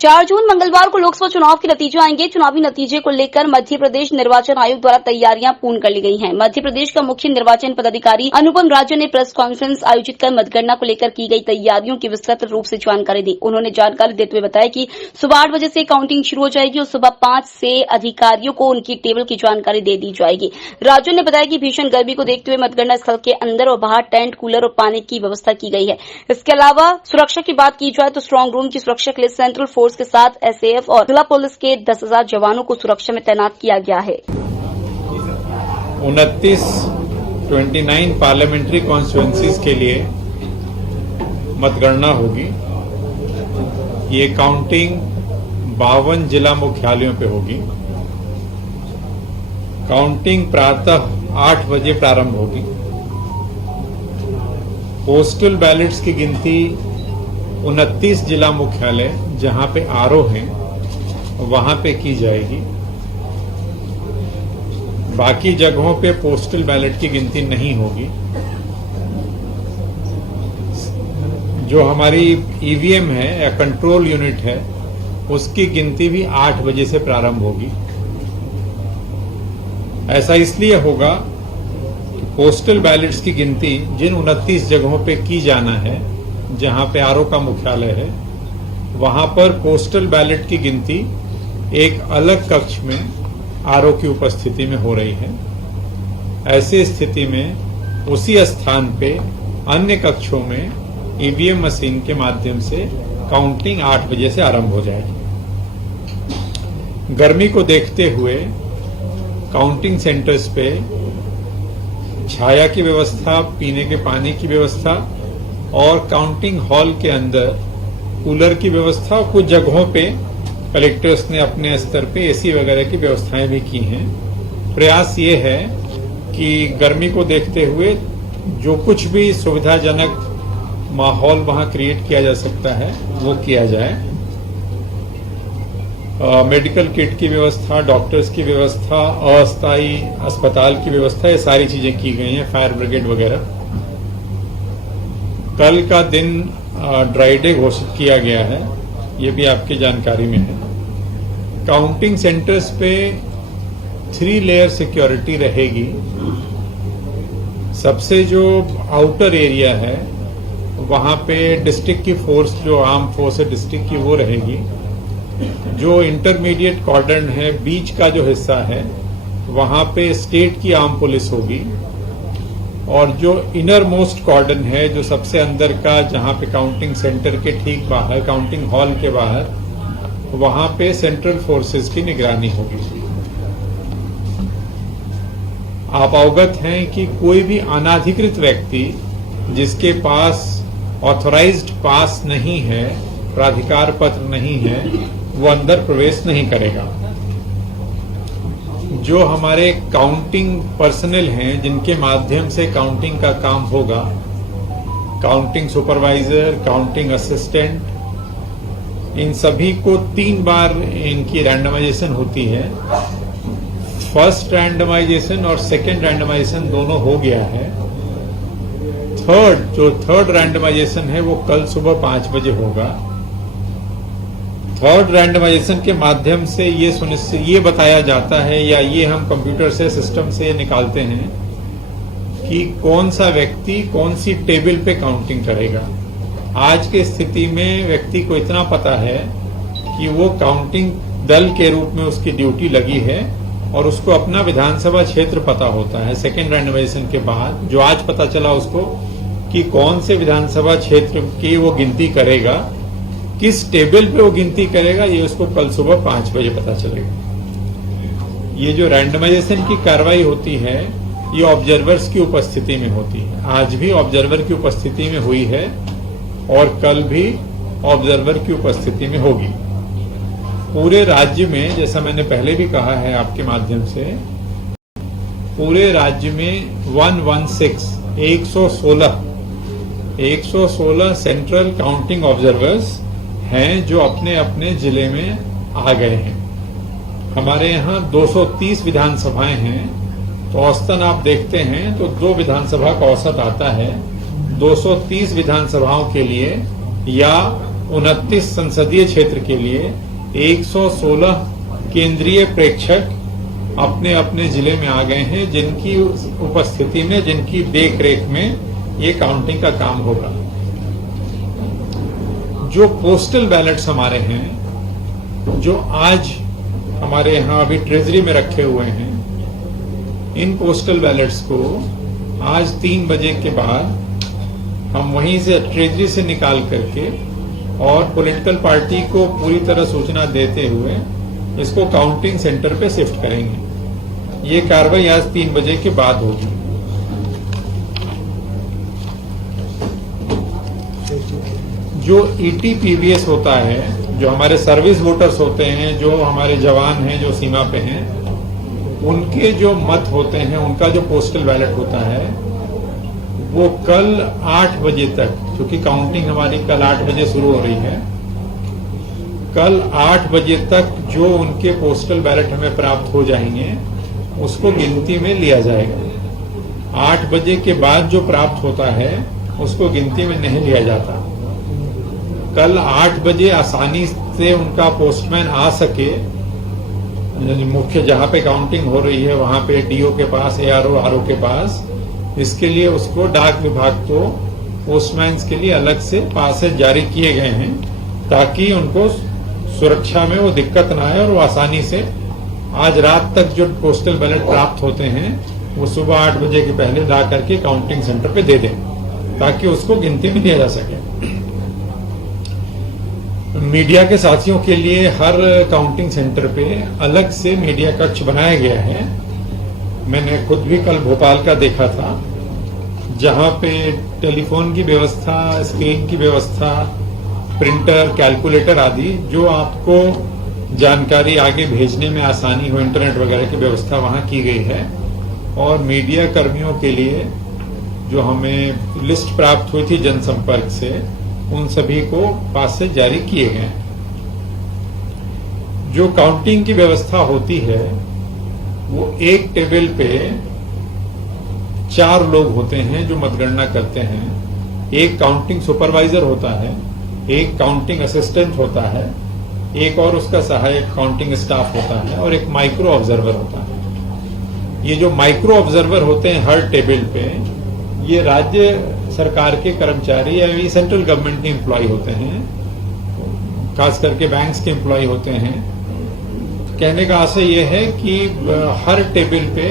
4 जून मंगलवार को लोकसभा चुनाव के नतीजे आएंगे। चुनावी नतीजे को लेकर मध्य प्रदेश निर्वाचन आयोग द्वारा तैयारियां पूर्ण कर ली गई हैं। मध्य प्रदेश का मुख्य निर्वाचन पदाधिकारी अनुपम राजन ने प्रेस कॉन्फ्रेंस आयोजित कर मतगणना को लेकर की गई तैयारियों की विस्तृत रूप से जानकारी दी। उन्होंने जानकारी देते हुए बताया कि सुबह 8 बजे से काउंटिंग शुरू हो जाएगी और सुबह 5 से अधिकारियों को उनकी टेबल की जानकारी दे दी जाएगी। राजन ने बताया कि भीषण गर्मी को देखते हुए मतगणना स्थल के अंदर और बाहर टेंट, कूलर और पानी की व्यवस्था की गई है। इसके अलावा सुरक्षा की बात की जाए तो स्ट्रांग रूम की सुरक्षा के लिए सेंट्रल फोर्स के साथ एसएएफ और जिला पुलिस के 10,000 जवानों को सुरक्षा में तैनात किया गया है। 29 पार्लियामेंट्री कॉन्स्टिट्यूएंसीज के लिए मतगणना होगी। ये काउंटिंग 52 जिला मुख्यालयों पे होगी। काउंटिंग प्रातः 8 बजे प्रारंभ होगी। पोस्टल बैलेट्स की गिनती 29 जिला मुख्यालय जहां पे आरओ हैं वहां पे की जाएगी। बाकी जगहों पे पोस्टल बैलेट की गिनती नहीं होगी। जो हमारी ईवीएम है या कंट्रोल यूनिट है उसकी गिनती भी 8 बजे से प्रारंभ होगी। ऐसा इसलिए होगा कि पोस्टल बैलेट्स की गिनती जिन 29 जगहों पे की जाना है जहां पे आरओ का मुख्यालय है वहां पर पोस्टल बैलेट की गिनती एक अलग कक्ष में आरओ की उपस्थिति में हो रही है। ऐसी स्थिति में उसी स्थान पे अन्य कक्षों में ईवीएम मशीन के माध्यम से काउंटिंग 8 बजे से आरंभ हो जाएगी। गर्मी को देखते हुए काउंटिंग सेंटर्स पे छाया की व्यवस्था, पीने के पानी की व्यवस्था और काउंटिंग हॉल के अंदर कूलर की व्यवस्था और कुछ जगहों पे कलेक्टर्स ने अपने स्तर पे एसी वगैरह की व्यवस्थाएं भी की हैं। प्रयास ये है कि गर्मी को देखते हुए जो कुछ भी सुविधाजनक माहौल वहां क्रिएट किया जा सकता है वो किया जाए। मेडिकल किट की व्यवस्था, डॉक्टर्स की व्यवस्था, अस्थायी अस्पताल की व्यवस्था, ये सारी चीजें की गई हैं, फायर ब्रिगेड वगैरह। कल का दिन ड्राई डे घोषित किया गया है, ये भी आपकी जानकारी में है। काउंटिंग सेंटर्स पे 3 लेयर सिक्योरिटी रहेगी। सबसे जो आउटर एरिया है वहां पे डिस्ट्रिक्ट की फोर्स, जो आर्म फोर्स है डिस्ट्रिक्ट की, वो रहेगी। जो इंटरमीडिएट कॉर्डन है, बीच का जो हिस्सा है, वहां पे स्टेट की आर्म पुलिस होगी। और जो इनर मोस्ट कॉर्डन है, जो सबसे अंदर का, जहां पे काउंटिंग सेंटर के ठीक बाहर, काउंटिंग हॉल के बाहर, वहां पे सेंट्रल फोर्सेस की निगरानी होगी। आप अवगत हैं कि कोई भी अनाधिकृत व्यक्ति जिसके पास ऑथराइज्ड पास नहीं है, प्राधिकार पत्र नहीं है, वो अंदर प्रवेश नहीं करेगा। जो हमारे काउंटिंग पर्सनल हैं जिनके माध्यम से काउंटिंग का काम होगा, काउंटिंग सुपरवाइजर, काउंटिंग असिस्टेंट, इन सभी को 3 बार इनकी रैंडमाइजेशन होती है। फर्स्ट रैंडमाइजेशन और सेकेंड रैंडमाइजेशन दोनों हो गया है। थर्ड रैंडमाइजेशन है वो कल सुबह 5 बजे होगा। थर्ड रैंडमाइजेशन के माध्यम से ये बताया जाता है, या ये हम कंप्यूटर से, सिस्टम से निकालते हैं कि कौन सा व्यक्ति कौन सी टेबल पे काउंटिंग करेगा। आज की स्थिति में व्यक्ति को इतना पता है कि वो काउंटिंग दल के रूप में उसकी ड्यूटी लगी है और उसको अपना विधानसभा क्षेत्र पता होता है। सेकेंड रैंडमाइजेशन के बाद जो आज पता चला उसको कि कौन से विधानसभा क्षेत्र की वो गिनती करेगा, किस टेबल पे वो गिनती करेगा, ये उसको कल सुबह 5 बजे पता चलेगा। ये जो रैंडमाइजेशन की कार्रवाई होती है ये ऑब्जर्वर्स की उपस्थिति में होती है। आज भी ऑब्जर्वर की उपस्थिति में हुई है और कल भी ऑब्जर्वर की उपस्थिति में होगी। पूरे राज्य में, जैसा मैंने पहले भी कहा है आपके माध्यम से, पूरे राज्य में 116 सेंट्रल काउंटिंग ऑब्जर्वर्स हैं जो अपने अपने जिले में आ गए हैं। हमारे यहाँ 230 विधानसभाएं हैं, तो औसतन आप देखते हैं तो 2 विधानसभा का औसत आता है। 230 विधानसभाओं के लिए या 29 संसदीय क्षेत्र के लिए 116 केंद्रीय प्रेक्षक अपने अपने जिले में आ गए हैं, जिनकी उपस्थिति में, जिनकी देखरेख में ये काउंटिंग का काम होगा। जो पोस्टल बैलेट्स हमारे हैं, जो आज हमारे यहां अभी ट्रेजरी में रखे हुए हैं, इन पोस्टल बैलेट्स को आज 3 बजे के बाद हम वहीं से ट्रेजरी से निकाल करके और पॉलिटिकल पार्टी को पूरी तरह सूचना देते हुए इसको काउंटिंग सेंटर पे शिफ्ट करेंगे। ये कार्रवाई आज 3 बजे के बाद होगी। जो ईटीपीवीएस होता है, जो हमारे सर्विस वोटर्स होते हैं, जो हमारे जवान हैं, जो सीमा पे हैं, उनके जो मत होते हैं, उनका जो पोस्टल बैलेट होता है, वो कल 8 बजे तक, क्योंकि काउंटिंग हमारी कल 8 बजे शुरू हो रही है, कल 8 बजे तक जो उनके पोस्टल बैलेट हमें प्राप्त हो जाएंगे उसको गिनती में लिया जाएगा। 8 बजे के बाद जो प्राप्त होता है उसको गिनती में नहीं लिया जाता। कल 8 बजे आसानी से उनका पोस्टमैन आ सके, मुख्य जहां पे काउंटिंग हो रही है वहां पे डीओ के पास, एआरओ, आरओ के पास, इसके लिए उसको डाक विभाग को पोस्टमैन के लिए अलग से पासेज जारी किए गए हैं, ताकि उनको सुरक्षा में वो दिक्कत ना आए और वो आसानी से आज रात तक जो पोस्टल बैलेट प्राप्त होते हैं वो सुबह 8 बजे के पहले ला करके काउंटिंग सेंटर पे दे दें, ताकि उसको गिनती में लिया जा सके। मीडिया के साथियों के लिए हर काउंटिंग सेंटर पे अलग से मीडिया कक्ष बनाया गया है। मैंने खुद भी कल भोपाल का देखा था, जहां पे टेलीफोन की व्यवस्था, स्क्रीन की व्यवस्था, प्रिंटर, कैलकुलेटर आदि, जो आपको जानकारी आगे भेजने में आसानी हो, इंटरनेट वगैरह की व्यवस्था वहां की गई है। और मीडिया कर्मियों के लिए जो हमें लिस्ट प्राप्त हुई थी जनसंपर्क से, उन सभी को पास से जारी किए गए। जो काउंटिंग की व्यवस्था होती है वो एक टेबल पे 4 लोग होते हैं जो मतगणना करते हैं। एक काउंटिंग सुपरवाइजर होता है, एक काउंटिंग असिस्टेंट होता है, एक और उसका सहायक काउंटिंग स्टाफ होता है, और एक माइक्रो ऑब्जर्वर होता है। ये जो माइक्रो ऑब्जर्वर होते हैं हर टेबल पे, ये राज्य सरकार के कर्मचारी या ये सेंट्रल गवर्नमेंट के एम्प्लॉय होते हैं, खास करके बैंक्स के एम्प्लॉय होते हैं। कहने का आशय यह है कि हर टेबल पे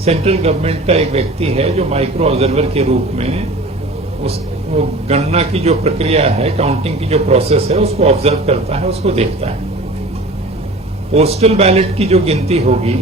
सेंट्रल गवर्नमेंट का एक व्यक्ति है जो माइक्रो ऑब्जर्वर के रूप में उस गणना की जो प्रक्रिया है, काउंटिंग की जो प्रोसेस है, उसको ऑब्जर्व करता है, उसको देखता है। पोस्टल बैलेट की जो गिनती होगी,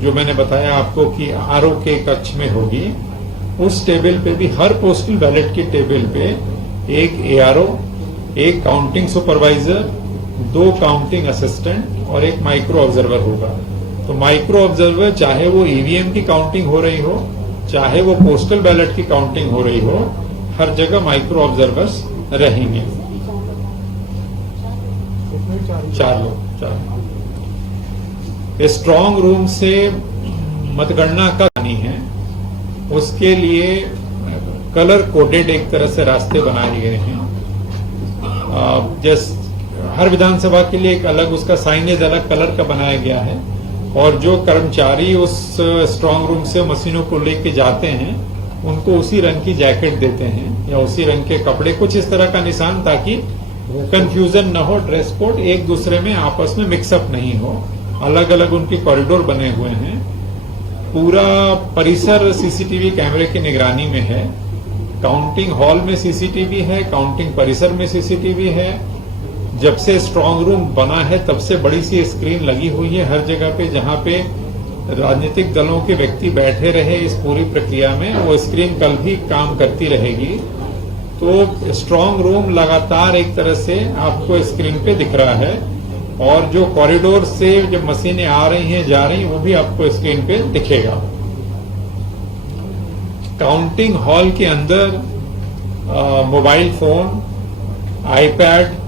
जो मैंने बताया आपको कि आरओ के कक्ष में होगी, उस टेबल पे भी, हर पोस्टल बैलेट की टेबल पे एक एआरओ, एक काउंटिंग सुपरवाइजर, 2 काउंटिंग असिस्टेंट और एक माइक्रो ऑब्जर्वर होगा। तो माइक्रो ऑब्जर्वर, चाहे वो ईवीएम की काउंटिंग हो रही हो, चाहे वो पोस्टल बैलेट की काउंटिंग हो रही हो, हर जगह माइक्रो ऑब्जर्वर्स रहेंगे। 4 लोग। स्ट्रांग रूम से मतगणना करनी है, उसके लिए कलर कोडेड एक तरह से रास्ते बनाए गए हैं। हर विधानसभा के लिए एक अलग उसका साइनेज अलग कलर का बनाया गया है, और जो कर्मचारी उस स्ट्रांग रूम से मशीनों को लेके जाते हैं उनको उसी रंग की जैकेट देते हैं या उसी रंग के कपड़े, कुछ इस तरह का निशान, ताकि कंफ्यूजन न हो, ड्रेस कोड एक दूसरे में आपस में मिक्सअप नहीं हो। अलग अलग उनके कॉरिडोर बने हुए हैं। पूरा परिसर सीसीटीवी कैमरे की निगरानी में है। काउंटिंग हॉल में सीसीटीवी है, काउंटिंग परिसर में सीसीटीवी है। जब से स्ट्रांग रूम बना है तब से बड़ी सी स्क्रीन लगी हुई है हर जगह पे, जहां पे राजनीतिक दलों के व्यक्ति बैठे रहे इस पूरी प्रक्रिया में, वो स्क्रीन कल भी काम करती रहेगी। तो स्ट्रांग रूम लगातार एक तरह से आपको स्क्रीन पे दिख रहा है, और जो कॉरिडोर से जब मशीनें आ रही हैं, जा रही हैं, वो भी आपको स्क्रीन पे दिखेगा। काउंटिंग हॉल के अंदर mobile phone, iPad,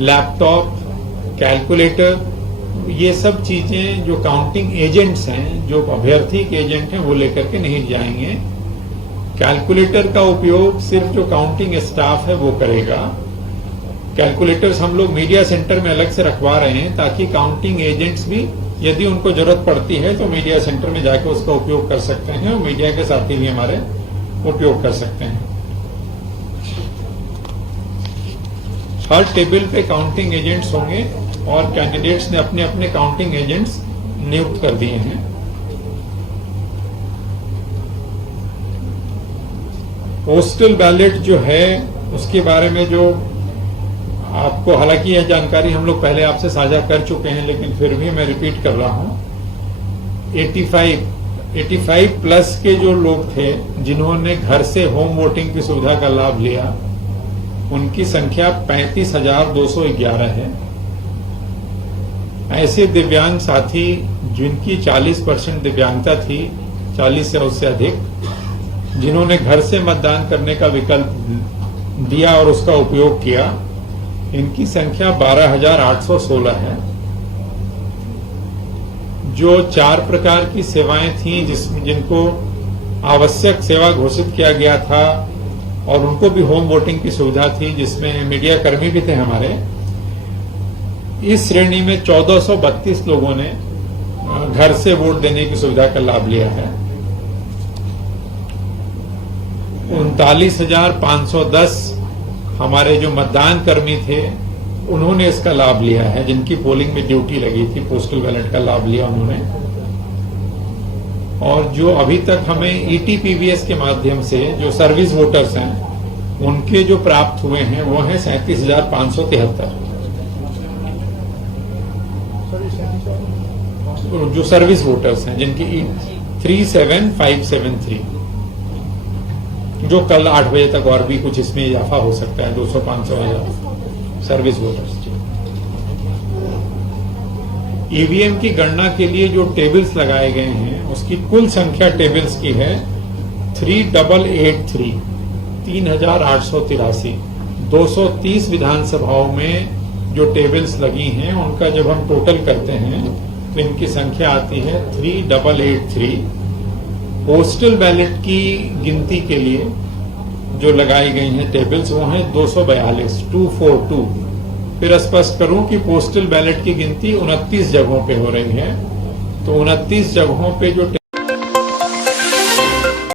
laptop, calculator, ये सब चीजें जो काउंटिंग एजेंट्स हैं, जो अभ्यर्थी के एजेंट हैं, वो लेकर के नहीं जाएंगे। कैलकुलेटर का उपयोग सिर्फ जो काउंटिंग स्टाफ है वो करेगा। कैलकुलेटर्स हम लोग मीडिया सेंटर में अलग से रखवा रहे हैं ताकि काउंटिंग एजेंट्स भी यदि उनको जरूरत पड़ती है तो मीडिया सेंटर में जाकर उसका उपयोग कर सकते हैं और मीडिया के साथी भी हमारे उपयोग कर सकते हैं। हर टेबल पे काउंटिंग एजेंट्स होंगे और कैंडिडेट्स ने अपने अपने काउंटिंग एजेंट्स नियुक्त कर दिए हैं। पोस्टल बैलेट जो है उसके बारे में जो आपको, हालांकि यह जानकारी हम लोग पहले आपसे साझा कर चुके हैं लेकिन फिर भी मैं रिपीट कर रहा हूं। 85 प्लस के जो लोग थे जिन्होंने घर से होम वोटिंग की सुविधा का लाभ लिया, उनकी संख्या 35,211 है। ऐसे दिव्यांग साथी जिनकी 40% दिव्यांगता थी, 40 या उससे अधिक, जिन्होंने घर से मतदान करने का विकल्प दिया और उसका उपयोग किया, इनकी संख्या 12,816 है। जो 4 प्रकार की सेवाएं थी जिनको आवश्यक सेवा घोषित किया गया था और उनको भी होम वोटिंग की सुविधा थी, जिसमें मीडिया कर्मी भी थे हमारे, इस श्रेणी में 1432 लोगों ने घर से वोट देने की सुविधा का लाभ लिया है। 39,510 हमारे जो मतदान कर्मी थे उन्होंने इसका लाभ लिया है, जिनकी पोलिंग में ड्यूटी लगी थी, पोस्टल बैलेट का लाभ लिया उन्होंने। और जो अभी तक हमें ईटीपीवीएस के माध्यम से जो सर्विस वोटर्स हैं उनके जो प्राप्त हुए हैं वो है 37,573। जो सर्विस वोटर्स हैं जिनकी 37573, जो कल 8 बजे तक और भी कुछ इसमें इजाफा हो सकता है, 200-500 सर्विस वोटर्स। ईवीएम की गणना के लिए जो टेबल्स लगाए गए हैं उसकी कुल संख्या टेबल्स की है 3883, 3883। 230 विधानसभाओं में जो टेबल्स लगी हैं उनका जब हम टोटल करते हैं तो इनकी संख्या आती है 3883। पोस्टल बैलेट की गिनती के लिए जो लगाई गई हैं टेबल्स वो हैं 242। फिर स्पष्ट करूं कि पोस्टल बैलेट की गिनती 29 जगहों पे हो रही है, तो 29 जगहों पे जो